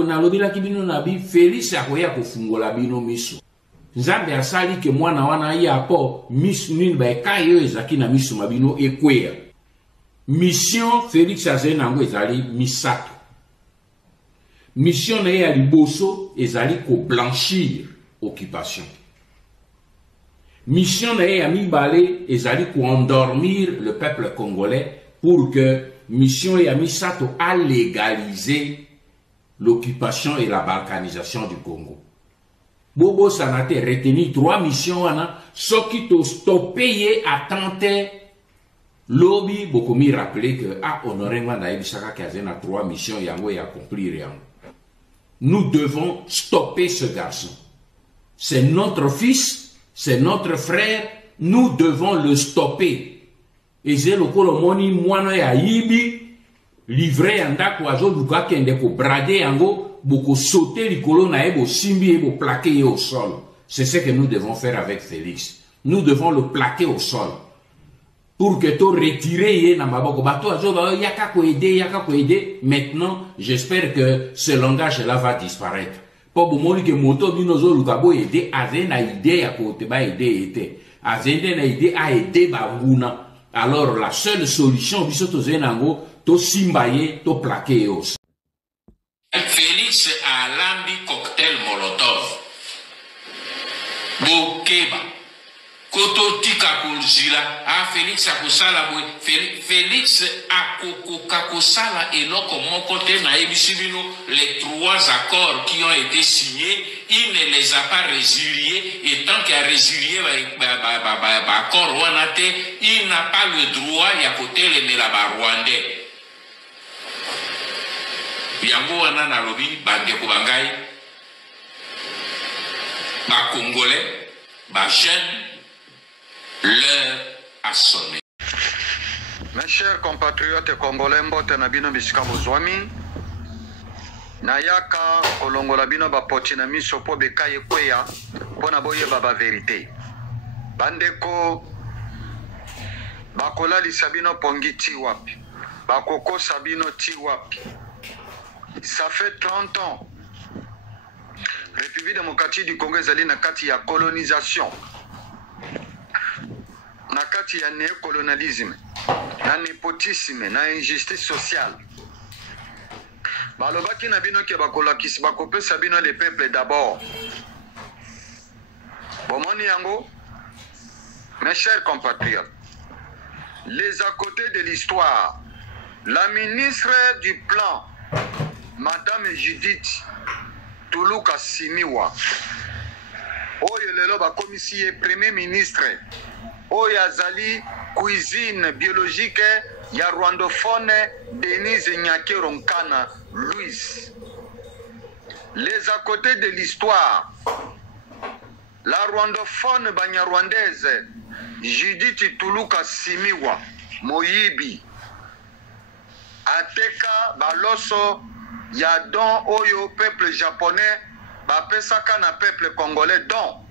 nalobila kibino nabi Félix akoya kofungola bino miso. Nzambe asali ke mwana wana ya po miso nini ba ekayo ezaki na miso mabino ekwea. Mission Félix azenango ezali misato. Mission na ya liboso ezali ko blanchir occupation. Mission na ya mibale ezali ko endormir le peuple congolais pour que mission ya misato a légaliser l'occupation et la balkanisation du Congo. Bobo sanate retenu 3 missions wana soki to stopper à tenter lobby beaucoup mi rappeler que honoré ngana ebisaka kazena 3 missions yango et accomplir yango. Nous devons stopper ce garçon. C'est notre fils, c'est notre frère, nous devons le stopper. Et c'est le colomoni mwana ya yibi livré andako azo luka kende ko brader yango boko sauter likolo na ebo simbi ebo plaquer au sol. C'est ce que nous devons faire avec Félix. Nous devons le plaquer au sol. Pour que tu retires na maboko bato azo ba yaka ko aider. Maintenant, j'espère que ce langage là va disparaître. Po bomoni ke moto bino zo luka bo aider azena idée ya ko te ba aider ete. Azende na idée a aider ba nguna. Alors la seule solution biso to zenango to simbaye to plaquer au sol. Félix a lambi cocktail molotov. Bokeba. Koto tika kulzila. Félix a kosala boy. Félix a kosala eloko mokote na ebisibino les 3 accords qui ont été signés. Il ne les a pas résiliés. Et tant qu'il a résilié accord wanate, il n'a pas le droit ya kote le melaba rwandais. Yango wana na lobi bandeko bangai ba congolais ba jeune l'heure a sonné. Mes chers compatriotes congolais mbote na bino bisika bozwami nayaka kolongola bino bapoti na miso po bekaye kweya pona boyeba ba vérité bandeko bakolalisa bino pongi ti wapi bakokosa bino ti wapi. Ça fait 30 ans. République démocratique du Congo ezali na kati ya colonisation. Na kati ya néocolonialisme, na népotisme, na injustice sociale. Balobaki na bino ke bakolakisi bakopesa bino le peuple d'abord. Bomoni yango, mes chers compatriotes, les à côté de l'histoire, la ministre du plan Madame Judith Tuluka Simiwa oyo lelo bakomisi premier ministre oyo azali cuisine biologique ya rwandophone Denise Nyakero Nkana Louise. Les à côté de l'histoire, la rwandophone banyarwandaise Judith Tuluka Simiwa Moyibi ateka baloso ya don oyo peuple japonais bapesaka na peuple congolais don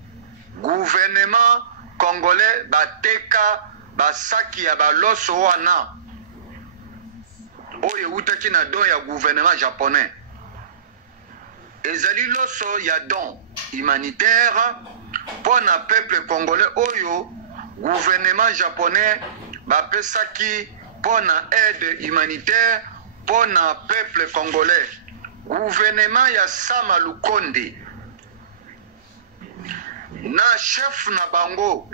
gouvernement congolais bateka basaki ya baloso wana oyo utaki na don ya gouvernement japonais ezali loso ya don humanitaire pour na peuple congolais oyo gouvernement japonais bapesaki pour na aide humanitaire pour na peuple congolais. Gouvernement ya Sama Lukonde na chef na bango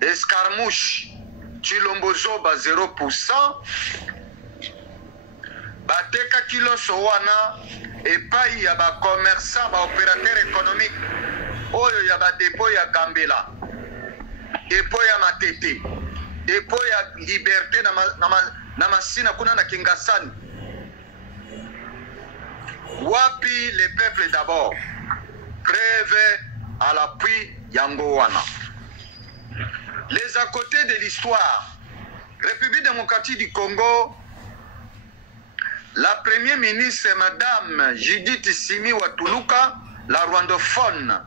escarmouche Chilombozo ba 0%, bateka kiloso wana epai ya ba commerçant ba opérateur économique oyo ya ba dépôt ya Gambela, dépôt ya Matete, dépôt ya Liberté na masina kuna na Kingasani. Wapi les peuples d'abord, crève à l'appui Yangowana. Les à côté de l'histoire, République démocratique du Congo, la première ministre Madame Judith Simiwa Tuluka, la rwandophone,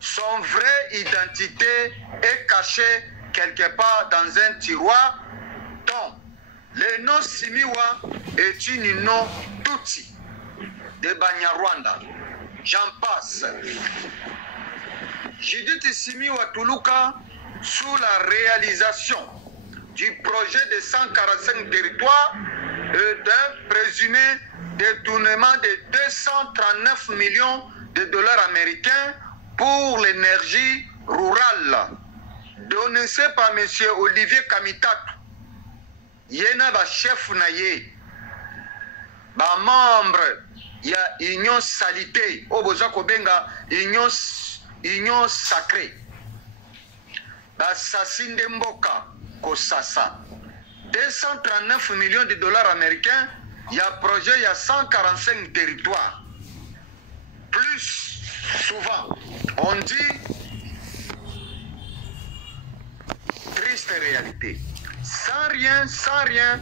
son vraie identité est cachée quelque part dans un tiroir dont les le nom Simiwa est une nom Tutsi de Banyarwanda. J'en passe. Judith Simiwa Tuluka, sous la réalisation du projet de 145 territoires et d'un présumé détournement de 239 millions de dollars américains pour l'énergie rurale, donné par M. Olivier Kamitat. Yena ba chef na ye, ba membre ya union salité, au besoin kobenga union sacrée. Ba Sassinde Mboka Kosasa. 239 millions de dollars américains, il y a projet, il y a 145 territoires. Plus souvent, on dit triste réalité. Sans rien,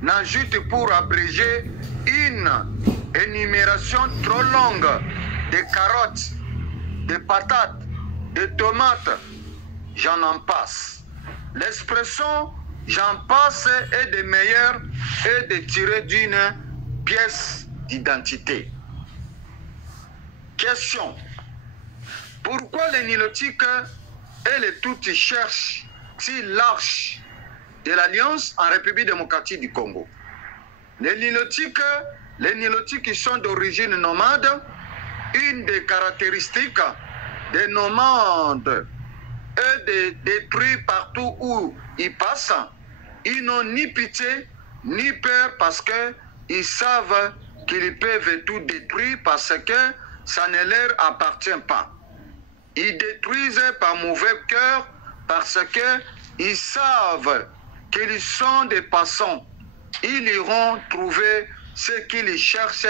n'ajoute pour abréger une énumération trop longue de carottes, de patates, de tomates, j'en en passe. L'expression j'en passe est de meilleure et de tirer d'une pièce d'identité. Question. Pourquoi les Nilotiques et les Tutsis cherchent-ils l'arche de l'Alliance en République démocratique du Congo? Les Nilotiques qui sont d'origine nomade, une des caractéristiques des nomades est de détruire partout où ils passent. Ils n'ont ni pitié ni peur parce qu'ils savent qu'ils peuvent tout détruire parce que ça ne leur appartient pas. Ils détruisent par mauvais cœur parce qu'ils savent qu'ils sont des passants. Ils iront trouver ce qu'ils cherchent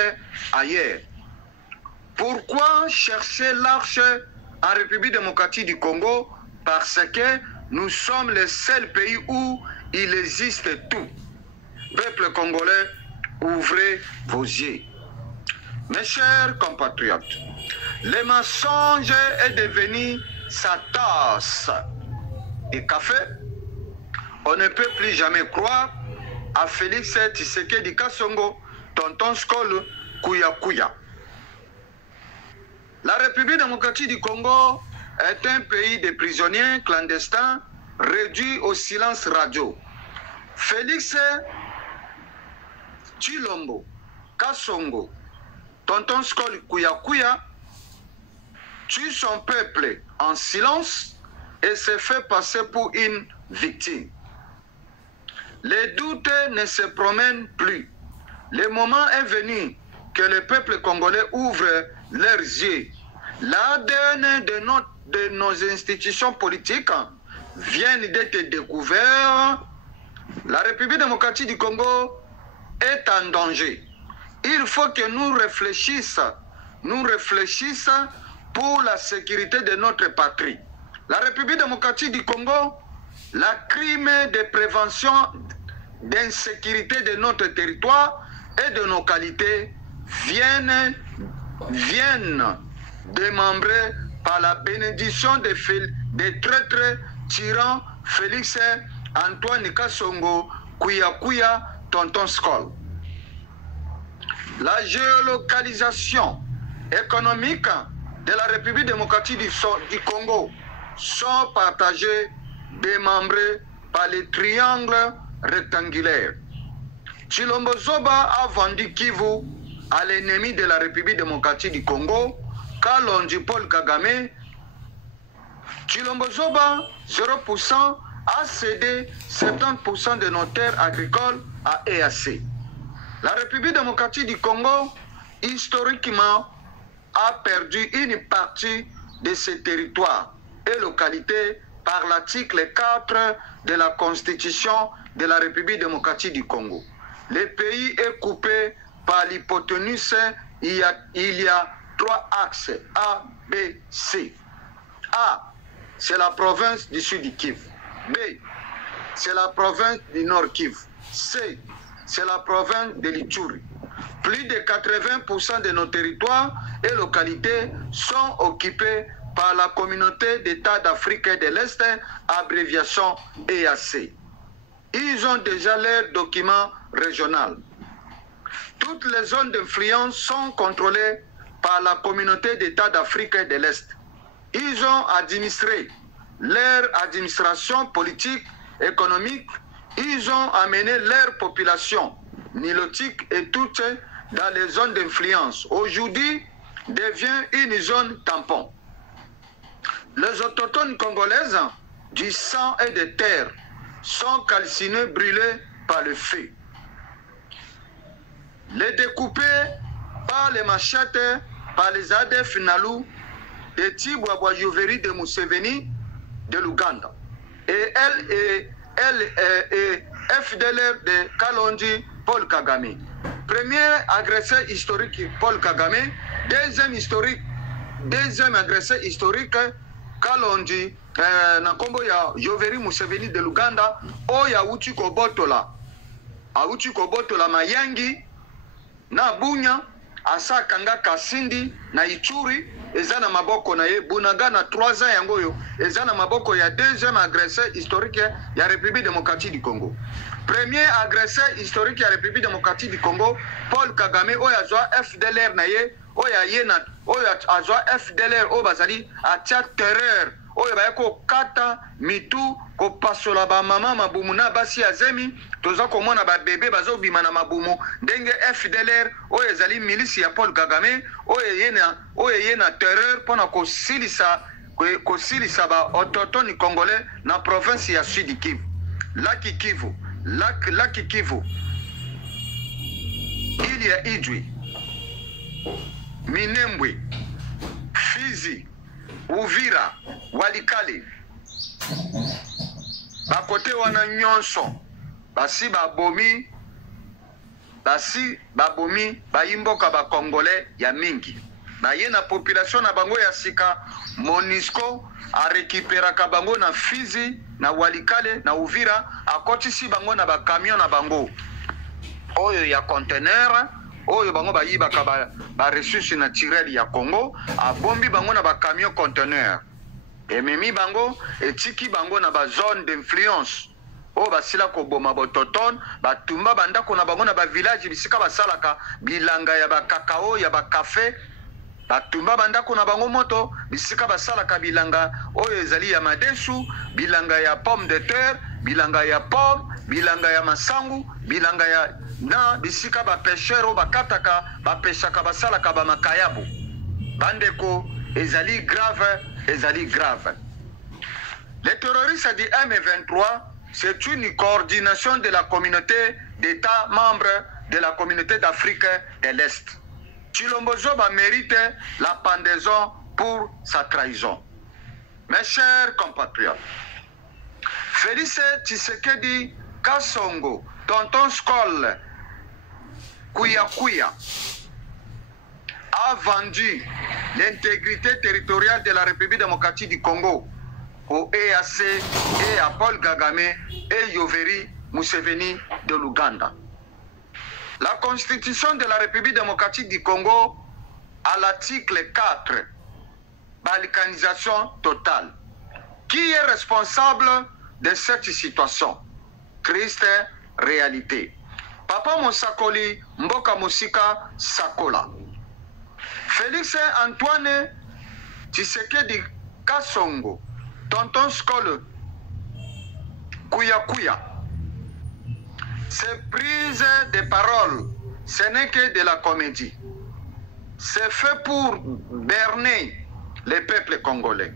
ailleurs. Pourquoi chercher l'arche en République démocratique du Congo? Parce que nous sommes le seul pays où il existe tout. Peuple congolais, ouvrez vos yeux. Mes chers compatriotes, le mensonge est devenu sa tasse de café. On ne peut plus jamais croire à Félix Tshisekedi Kasongo, Tonton Skol, Kouya Kouya. La République démocratique du Congo est un pays de prisonniers clandestins réduits au silence radio. Félix Tshilombo Kasongo, Tonton Skol Kouya Kouya, tue son peuple en silence et se fait passer pour une victime. Les doutes ne se promènent plus. Le moment est venu que le peuple congolais ouvre leurs yeux. L'ADN de nos institutions politiques vient d'être découvert. La République démocratique du Congo est en danger. Il faut que nous réfléchissions pour la sécurité de notre patrie. La République démocratique du Congo, la crime de prévention d'insécurité de notre territoire et de nos qualités viennent démembrés par la bénédiction des traîtres tyrans Félix Antoine Kasongo, Kouya Kouya, Tonton Skol. La géolocalisation économique de la République démocratique du Congo sont partagées, démembrées par les triangles rectangulaires. Tshilombo Zoba a vendu Kivu à l'ennemi de la République démocratique du Congo, Kalonji Paul Kagame. Tshilombo Zoba, 0%, a cédé 70% de nos terres agricoles à EAC. La République démocratique du Congo, historiquement, a perdu une partie de ses territoires et localités par l'article 4 de la Constitution de la République démocratique du Congo. Le pays est coupé par l'hypoténuse. Il y a 3 axes A, B, C. A, c'est la province du sud du Kivu. B, c'est la province du nord Kivu. C, c'est la province de l'Ituri. Plus de 80% de nos territoires et localités sont occupés par la communauté d'États d'Afrique de l'Est, abréviation EAC. Ils ont déjà leurs documents régionaux. Toutes les zones d'influence sont contrôlées par la communauté d'États d'Afrique de l'Est. Ils ont administré leur administration politique, économique. Ils ont amené leur population nilotique et toutes dans les zones d'influence. Aujourd'hui, devient une zone tampon. Les autochtones congolaises du sang et de terre sont calcinés, brûlés par le feu. Les découpés par les machettes, par les ADF Nalu, de Tibouabwa Yoveri de Museveni de l'Ouganda. Et FDLR de Kalonji Paul Kagame. Premier agresseur historique Paul Kagame, deuxième agresseur historique Kalonji Nakombo ya Yoveri Museveni de l'Ouganda, Oya Uchi Kobotola. Auchi Kobotola Mayangi na Bunya, asa kanga Kasindi na Ituri, ezana maboko na ye Bunaga na 3 ans yangoyo, ezana maboko ya deuxième agresseur historique ya République démocratique du Congo. Premier agresseur historique ya République démocratique du Congo, Paul Kagame, oya zwa FDLR na ye, oya azwa FDLR o bazali atia terreur, oya bayako kata mitu ko pasola ba mama mabumu na basi azemi, toza komona ba bébé bazo bima na mabumu, ndenge FDLR oya zali milice ya Paul Kagame, oya yena terreur pona ko silisa ba autochtone congolais na province ya Sud Kivu. Laki Kivu, Laki Kivu. Il y a Idjwi, Minembwe, Fizi, Uvira, Walikale. Bakote wana nyonso, basi babomi bayimboka ba Congolais ya mingi. Baye na population na bango ya sika, MONUSCO a récupéré bango na Fizi, na Walikale, na Uvira, akotisi bango na ba camion na bango. Oyo ya conteneur, oyo bango bayibaka ba ressources naturelles ya Congo, abombi bango na ba camion conteneur. Ememi bango, etiki bango na ba zone d'influence. O basila ko boma bototon, batumba bandako na bango na ba village bisika basalaka bilanga ya ba cacao, ya ba café. Batumba bandako na bango moto, bisika basalaka bilanga oyo ezali ya madesu, bilanga ya pomme de terre, bilanga ya pomme, bilanga ya masangu, bilanga ya na bisika ba pêcheur ba kataka, ba pêchaka basalaka ba makayabu. Bandeko ezali grave. Les terroristes du M23, c'est une coordination de la communauté d'États membres de la communauté d'Afrique de l'Est. Tshilombo Zoba mérite la pendaison pour sa trahison. Mes chers compatriotes, Félix Tshisekedi Kasongo, Tonton Skol, Kuya, a vendu l'intégrité territoriale de la République démocratique du Congo au EAC et à Paul Kagame et Yoweri Museveni de l'Ouganda. La Constitution de la République démocratique du Congo, à l'article 4, balkanisation totale. Qui est responsable de cette situation? Triste réalité. Papa Mosakoli, Mboka Mosika Sakola. Félix Antoine Tshisekedi Kasongo, Tonton Skol, Kuya. Ces prises de parole, ce n'est que de la comédie. C'est fait pour berner les peuples congolais.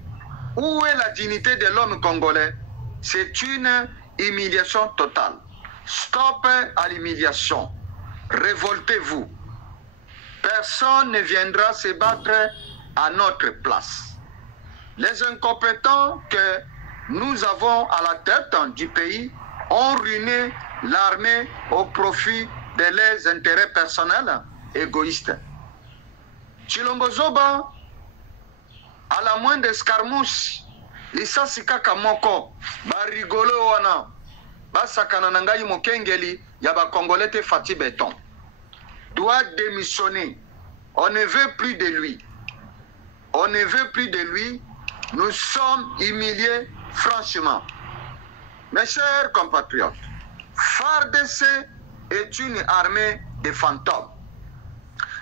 Où est la dignité de l'homme congolais? C'est une humiliation totale. Stop à l'humiliation. Révoltez-vous. Personne ne viendra se battre à notre place. Les incompétents que nous avons à la tête du pays ont ruiné l'armée au profit de leurs intérêts personnels égoïstes. Tshilombo Zoba, à la moindre escarmouche, lisasi kaka moko, barigolo wana, basakana nangai mokengeli, yaba Congolais te Fati Béton, doit démissionner. On ne veut plus de lui. On ne veut plus de lui. Nous sommes humiliés franchement. Mes chers compatriotes, FARDC est une armée de fantômes.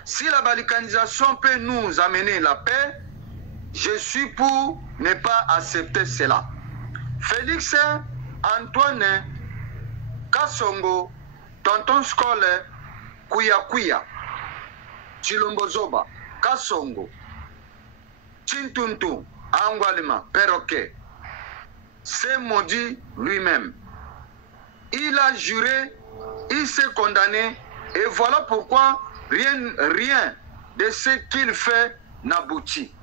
Si la balkanisation peut nous amener la paix, je suis pour ne pas accepter cela. Félix Antoine Kasongo, Tonton Skole, Kuya, Chilombo Zoba, Kasongo, Chintuntu, Angwalima, Perroquet, s'est maudit lui-même. Il a juré, il s'est condamné, et voilà pourquoi rien de ce qu'il fait n'aboutit.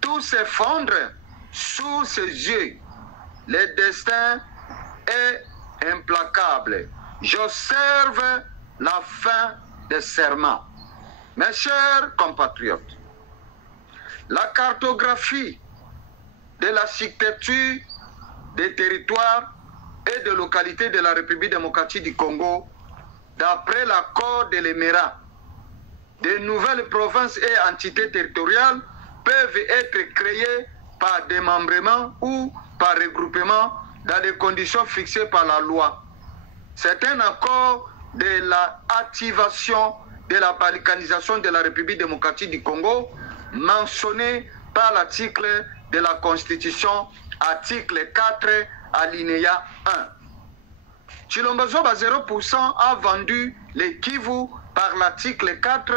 Tout s'effondre sous ses yeux. Le destin est implacable. J'observe la fin des serments. Mes chers compatriotes, la cartographie de l'architecture des territoires et des localités de la République démocratique du Congo, d'après l'accord de l'Émirat, de nouvelles provinces et entités territoriales peuvent être créées par démembrement ou par regroupement dans les conditions fixées par la loi. C'est un accord de l'activation de la balkanisation de la République démocratique du Congo mentionné par l'article de la Constitution, article 4, alinéa 1. Chilombo Zoba 0% a vendu les Kivu par l'article 4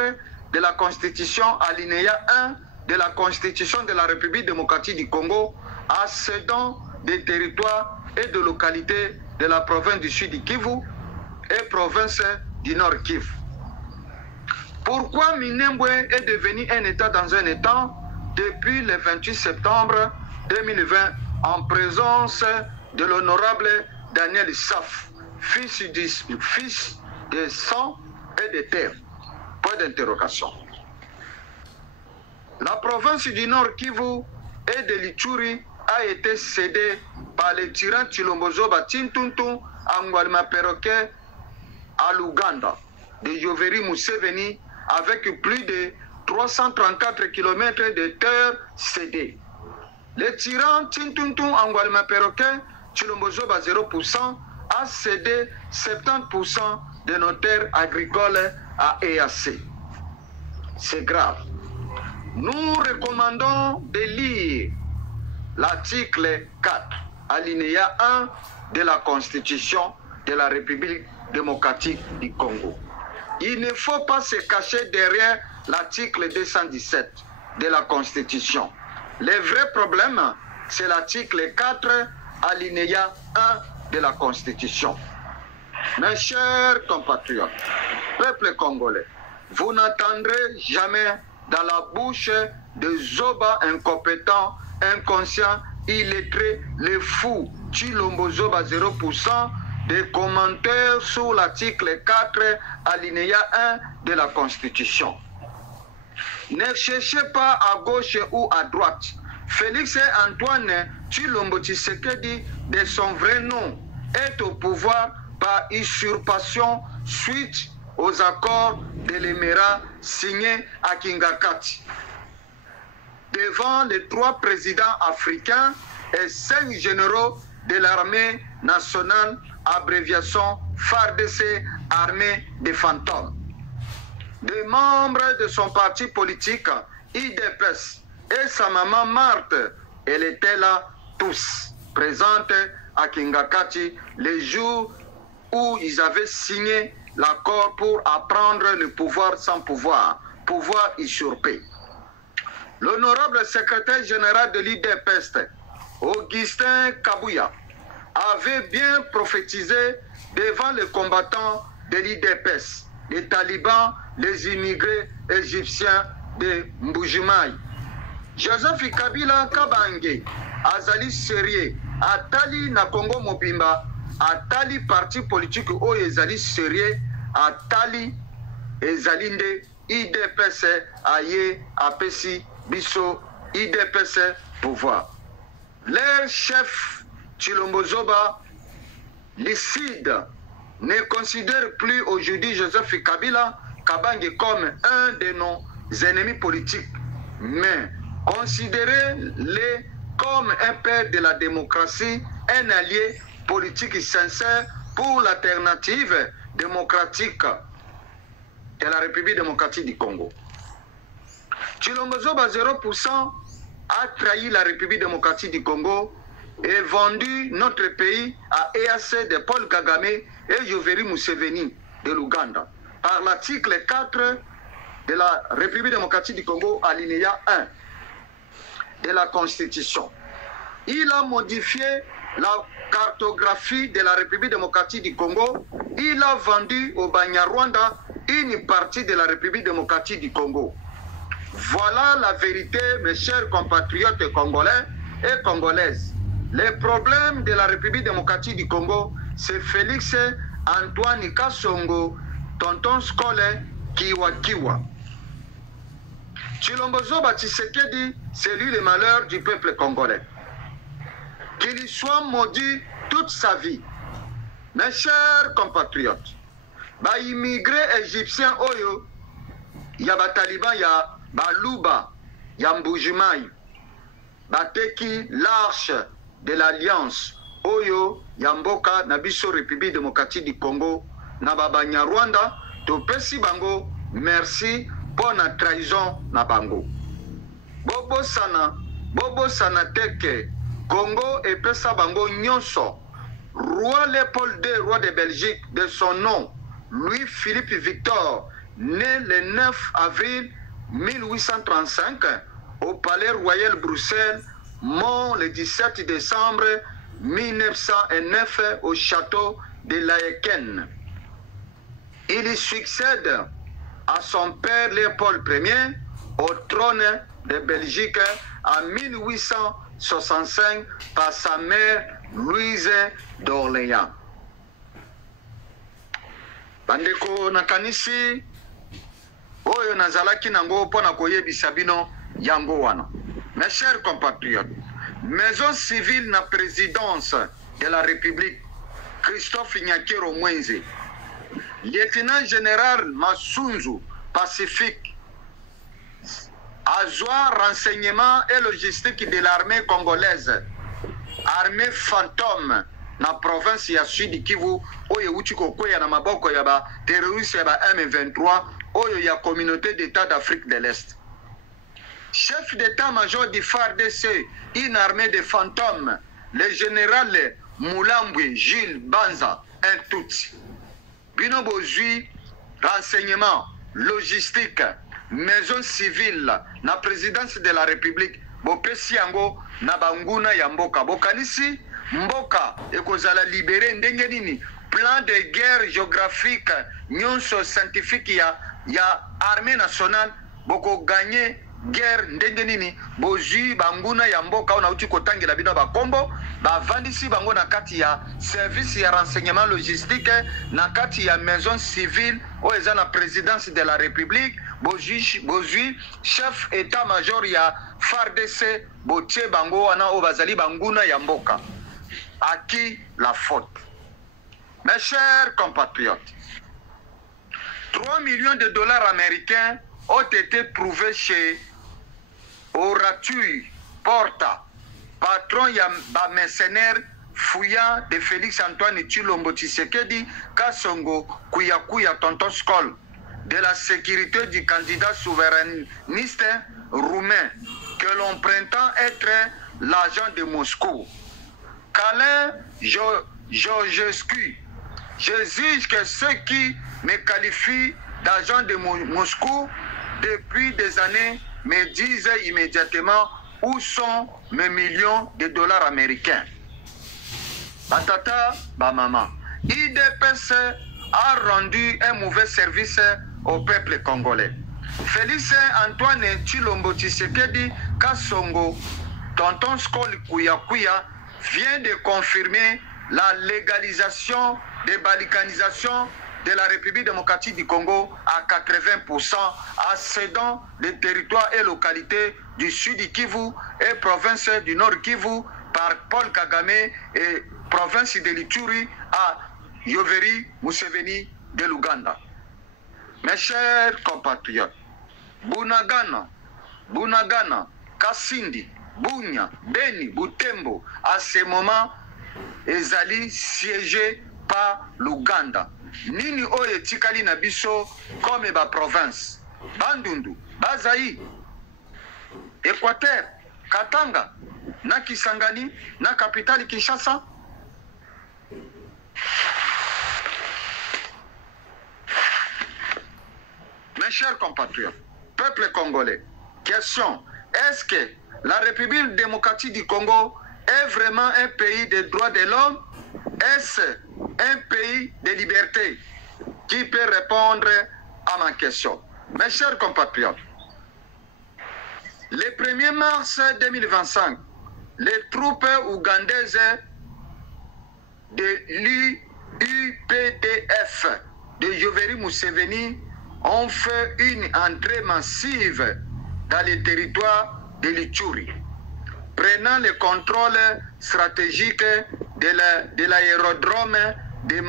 de la Constitution, alinéa 1 de la Constitution de la République démocratique du Congo, à cédant des territoires et de localités de la province du Sud du Kivu et province du Nord Kivu. Pourquoi Minembwe est devenu un État dans un État depuis le 28 septembre 2020 en présence de l'honorable Daniel Saf, fils de sang et de terre? Point d'interrogation. La province du Nord Kivu et de l'Ituri a été cédée par les tyrans Chilombo Zoba Tintuntu, Angwalima Perroquet, à l'Ouganda, de Yoweri Museveni, avec plus de 334 km de terre cédée. Les tyrans Tintuntu, Angwalima Perroquet, Chilombo Zoba 0%, a cédé 70% de nos terres agricoles à EAC. C'est grave. Nous recommandons de lire l'article 4, alinéa 1 de la Constitution de la République démocratique du Congo. Il ne faut pas se cacher derrière l'article 217 de la Constitution. Le vrai problème, c'est l'article 4, alinéa 1 de la Constitution. Mes chers compatriotes, peuple congolais, vous n'entendrez jamais dans la bouche de Zoba incompétent, inconscient, illettré, les fous, Chilombo Zoba 0%, des commentaires sur l'article 4, alinéa 1 de la Constitution. Ne cherchez pas à gauche ou à droite. Félix Antoine Chilombo Tshisekedi, de son vrai nom, est au pouvoir par usurpation suite aux accords de l'Émirat signés à Kingakati. Devant les 3 présidents africains et 5 généraux de l'armée nationale, abréviation FARDC, armée des fantômes. Des membres de son parti politique, IDPS, et sa maman Marthe, elle était là tous, présente à Kingakati, les jours où ils avaient signé l'accord pour apprendre le pouvoir sans pouvoir usurpé. L'honorable secrétaire général de l'IDPS, Augustin Kabouya, avait bien prophétisé devant les combattants de l'IDPS, les talibans, les immigrés égyptiens de Mbujimaï. Joseph Kabila Kabange, Azali Serie, Atali na Congo Mobimba, Atali parti politique o Ezali Serie, Atali Ezalinde, IDPS Aye, Apesi, Bisso, IDPS pouvoir. Leur chef Chilombo Zoba, licide, ne considère plus aujourd'hui Joseph Kabila Kabange comme un de nos ennemis politiques, mais considérez-le comme un père de la démocratie, un allié politique sincère pour l'alternative démocratique de la République démocratique du Congo. Tshilombo Zoba 0% a trahi la République démocratique du Congo et vendu notre pays à EAC de Paul Kagame et Yoweri Museveni de l'Ouganda par l'article 4 de la République démocratique du Congo, alinéa 1 de la Constitution. Il a modifié la cartographie de la République démocratique du Congo. Il a vendu au Banyarwanda une partie de la République démocratique du Congo. Voilà la vérité, mes chers compatriotes congolais et congolaises. Les problèmes de la République démocratique du Congo, c'est Félix Antoine Kasongo, Tonton Skole, Kiwa Kiwa. Tshilombo Zoba Tshisekedi, c'est lui le malheur du peuple congolais. Qu'il y soit maudit toute sa vie. Mes chers compatriotes, ba immigrés égyptiens oyo, ya ba taliban, ya ba Luba, ya Mbujimai, ba teki l'arche de l'alliance oyo, ya mboka na biso République démocratique du Congo, na ba Banyarwanda, to pesi bango, merci pour la trahison na bango. Bobo sana teke, Congo et pesa bango nyonso. Roi Léopold II, roi de Belgique, de son nom, Louis-Philippe Victor, né le 9 avril 1835 au Palais Royal Bruxelles, mort le 17 décembre 1909 au château de Laeken. Il succède à son père Léopold Ier au trône de Belgique en 1865 par sa mère Louise d'Orléans. Bandeko nakanisi oyo nazalaki nango pona koyebisa bino yango wana. Mes chers compatriotes, maison civile na présidence de la République, Christophe Nyakero Mwenze, lieutenant général Masunzu Pacifique, Azwa renseignement et logistique de l'armée congolaise, armée fantôme na province ya Sud Kivu, oyo uchiko koya na maboko ya ba terroriste ya ba M23, oyo ya communauté d'État d'Afrique de l'Est. Chef d'état-major du FARDC, une armée de fantômes, le général Moulambwe Gilles Banza, un tout. Bino bozui, renseignement, logistique, maison civile, na présidence de la République, bopesi yango na banguna ya mboka. Bokanisi, mboka, ekozala libéré ndenge nini, plan de guerre géographique, nyonso scientifique ya armée nationale, boko gagné guerre ndenge nini, bozui banguna ya mboka, ona uti kotangela bino bakombo, bavandisi bango na kati ya service ya renseignement logistique, na kati ya maison civile, oyo na présidence de la République, bozui chef état-major ya FARDC, botie bango wana o bazali banguna ya mboka. À qui la faute? Mes chers compatriotes, 3 millions de dollars américains ont été trouvés chez Oratui Porta, patron ya ba mercenaire fouillant de Félix Antoine Tshilombo Tshisekedi Kasongo Kuya Tonton Skol, de la sécurité du candidat souverainiste roumain que l'on prétend être l'agent de Moscou. Kalin Georgescu, j'exige que ceux qui me qualifient d'agent de Moscou depuis des années me disent immédiatement où sont mes millions de dollars américains. Batata, maman. IDPS a rendu un mauvais service au peuple congolais. Félix Antoine Tshilombo Tshisekedi Kasongo, Tonton Skol Kuya vient de confirmer la légalisation des balkanisations de la République démocratique du Congo à 80%, en cédant les territoires et localités du Sud Kivu et province du Nord Kivu par Paul Kagame et province de l'Ituri à Yoweri Museveni de l'Ouganda. Mes chers compatriotes, Bunagana, Kasindi, Bunya, Beni, Butembo, à ce moment, ezali siégé pa l'Ouganda. Nini oye tikali na biso comme ba province. Bandundu, Bazaï, Équateur, Katanga, na Kisangani, na capitale Kinshasa. Mes chers compatriotes, peuple congolais, question, est-ce que la République démocratique du Congo est vraiment un pays des droits de l'homme? Est-ce un pays de liberté? Qui peut répondre à ma question? Mes chers compatriotes, le 1er mars 2025, les troupes ougandaises de l'UPDF de Yoweri Museveni ont fait une entrée massive dans le territoire de l'Ituri, prenant le contrôle stratégique de l'aérodrome de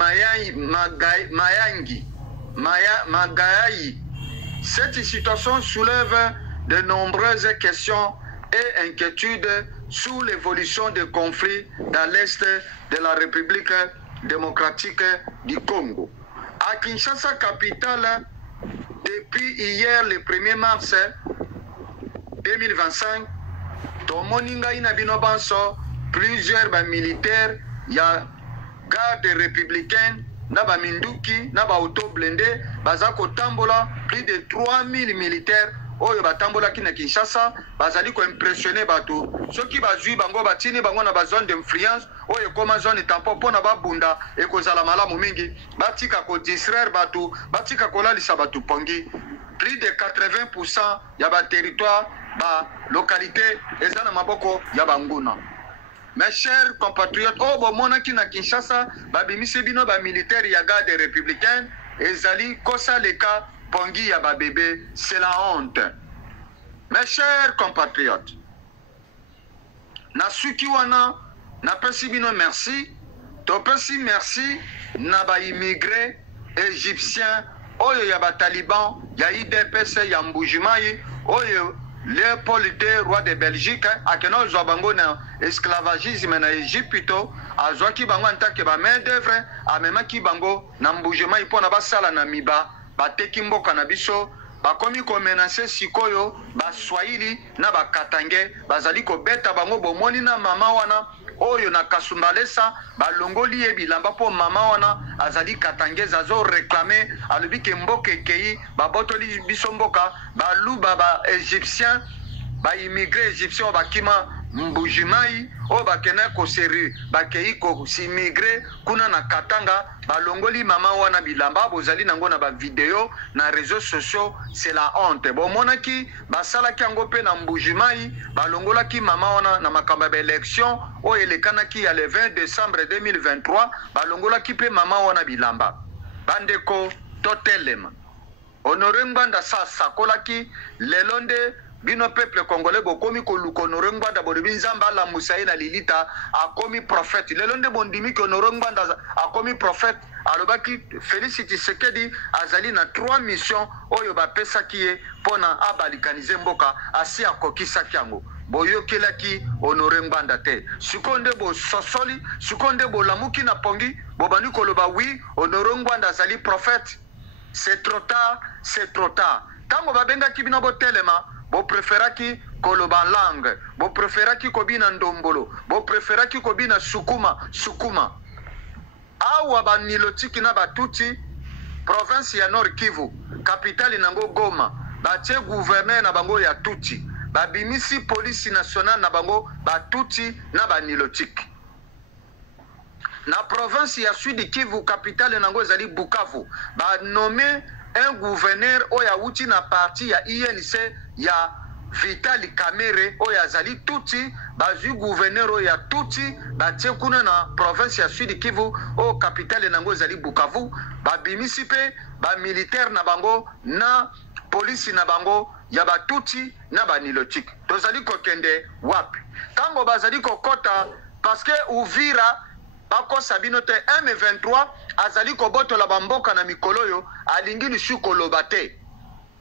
Magaï. Cette situation soulève de nombreuses questions et inquiétudes sur l'évolution des conflits dans l'est de la République démocratique du Congo. À Kinshasa, capitale, depuis hier, le 1er mars 2025, Tomoninga Inabino Banso, plusieurs militaires, il y a garde républicaine, Naba Minduki, Naba Auto Blindé, Bazako Tambola, plus de 3000 militaires. Oyo batambola ki na Kinshasa bazali ko impressionner bato soki bazui bango batini bango na ba zone d'influence oyo koma zone tampon pona babunda ekozala malamu mingi batika ko distraire bato batika ko lalisa bato pongi. Plus de 80% ya ba territoire ba localité ezana maboko ya banguna. Mes chers compatriotes, bomona ki na Kinshasa babimise bino ba militaire ya garde républicaine ezali kosa leka pongi ya ba bébé, c'est la honte. Mes chers compatriotes, na suki wana na pesi bino merci, to pesi merci na ba immigré égyptien oyo ya ba taliban ya IDPS ya Mbujimai oyo Léopold II, roi de Belgique, akeno zo bango na esclavagisme na Égypte, azwaki bango antake ba main d'œuvre, amemaki bango na Mbujimai pona basala na miba. Bateki mboka na biso bakomi ko menacer sikoyo baswahili na bakatange bazali ko beta bango bomoni na mama wana oyo na Kasumbalesa balongoli ye bilamba po mama wana azali katangeza zo réclamer alobi ke mboka ekei babotoli biso mboka baluba ba égyptien ba immigré égyptien bakima Mbujimai o bakena ko seri bakei ko s'immigré kuna na Katanga balongoli mama wana bilamba bozali nango na ba vidéo na réseaux sociaux. C'est la honte. Bomonaki basala ki yango pe na Mbujimai balongolaki mama wana na makamba ba élection o elekanaki ya le 20 décembre 2023 balongolaki pe mama wana bilamba bandeko totelema Honoré Ngbanda sa sakolaki lelonde bino peuple congolais bokomi koluka Honoré Ngbanda bodebi nzamba la musayi na lilita akomi prophète lelonde bondimi ki Honoré Ngbanda akomi prophète alobaki Félix Tshisekedi azali na 3 missions oyo bapesaki ye pona abalikanize mboka asi akokisaki yango boyokelaki Honoré Ngbanda te sikonde bo sosoli sikonde bo lamuki na pongi bobani koloba oui Honoré Ngbanda azali prophète. C'est trop tard, c'est trop tard. Tango babengaki bino botelema bo préféraki koloba langue, bo préféraki kobina ndombolo, bo préféraki kobina sukuma. Awa banilotiki na batuti province ya Nord Kivu, capitale nango Goma, batie gouverneur na bango ya tuti, babimisi police nationale na bango batuti na banilotiki. Na province ya Sud Kivu, capitale nango ezali Bukavu, ba nommé un gouverneur oya uti na parti ya INC ya Vitali Kamere oya zali tuti bazui gouverneur oya tuti batie kuna na province ya Sud Kivu o capitale nango ezali Bukavu babimisi pe ba militaire na bango na police na bango ya batuti na banilotiki. Tozali kokende wapi tango bazali kokota parce que Uvira bako sabino te M23 azali kobotola bamboka na mikoloyo alingi lisu koloba te.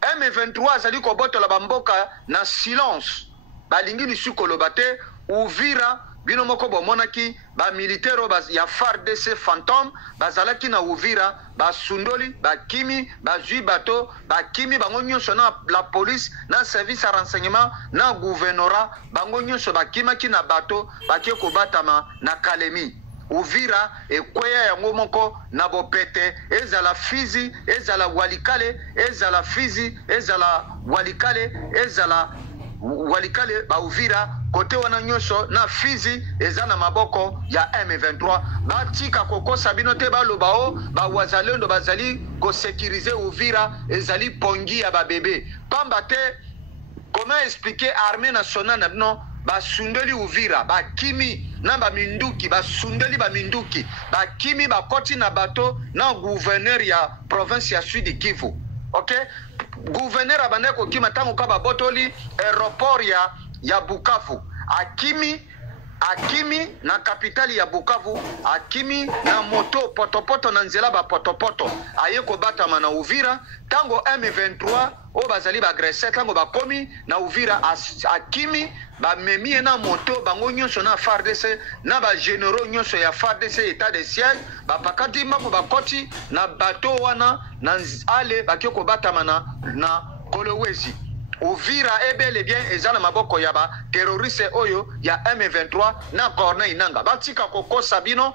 M23 azali kobotola bamboka na silence balingi lisu koloba te. Uvira bino moko bomonaki ba militaire ya FARDC fantôme bazalaki na Uvira basundoli bakimi bazwi bato bakimi bango nyonso na la police na service à renseignement na gouvernorat bango nyonso bakimaki na bato bakie kobatama na Kalemi. Uvira ekweya yango moko na bopete ezala Fizi ezala Walikale ezala Fizi ezala Walikale ezala Walikale ba Uvira kote wana nyonso na Fizi ezana maboko ya M23 batika kokosa bino te baloba o ba wazalendo bazali ko sécuriser Uvira ezali pongi ya ba bébé pamba te comment expliquer armée nationale na bino basundeli Uvira bakimi na ba minduki basundeli ba minduki bakimi bakoti na bato na gouverneur ya province ya Sud Kivu. OK, gouverneur abande ko kima tango ka babotoli aéroport ya Bukavu akimi na kapitali ya Bukavu akimi na moto potopoto na nzela ba potopoto aye ko batama na Uvira tango M23 o bazali ba agresser tango bakomi na Uvira akimi ba memie na moto bango nyonso na FARDC na ba généraux nyonso ya FARDC état de siège ba pakati mako bakoti na bato wana na ale bakyo ko batama na Kolwezi. Uvira ebele bien ezana maboko ya ba terroriste oyo ya M23 na Corneille Nanga batika kokosa bino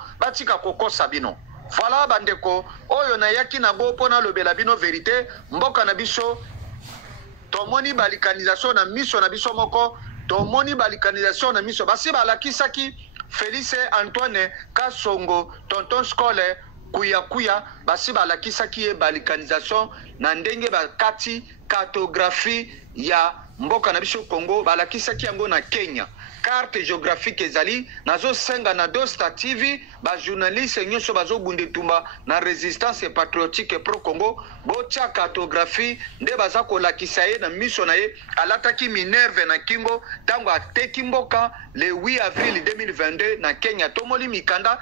voilà bandeko oyo na yaki na go pona lobela bino vérité mboka na biso tomoni balikanisation na miso na biso moko tomoni balikanisation na miso basi balakisaki Félix Antoine Kasongo tonton Skole kuya basi balakisaki e balikanisation na ndenge bakati cartographie ya mboka na biso Congo balakisaki yango na Kenya carte géographique ezali nazo senga na Dosta TV ba journaliste nyonso bazo bunde tumba na résistance patriotique pro Congo bocha cartographie nde baza kolakisa ye na miso na ye alataki Minerve na kingo tango ateki mboka le 8 avril 2022 na Kenya tomoli mikanda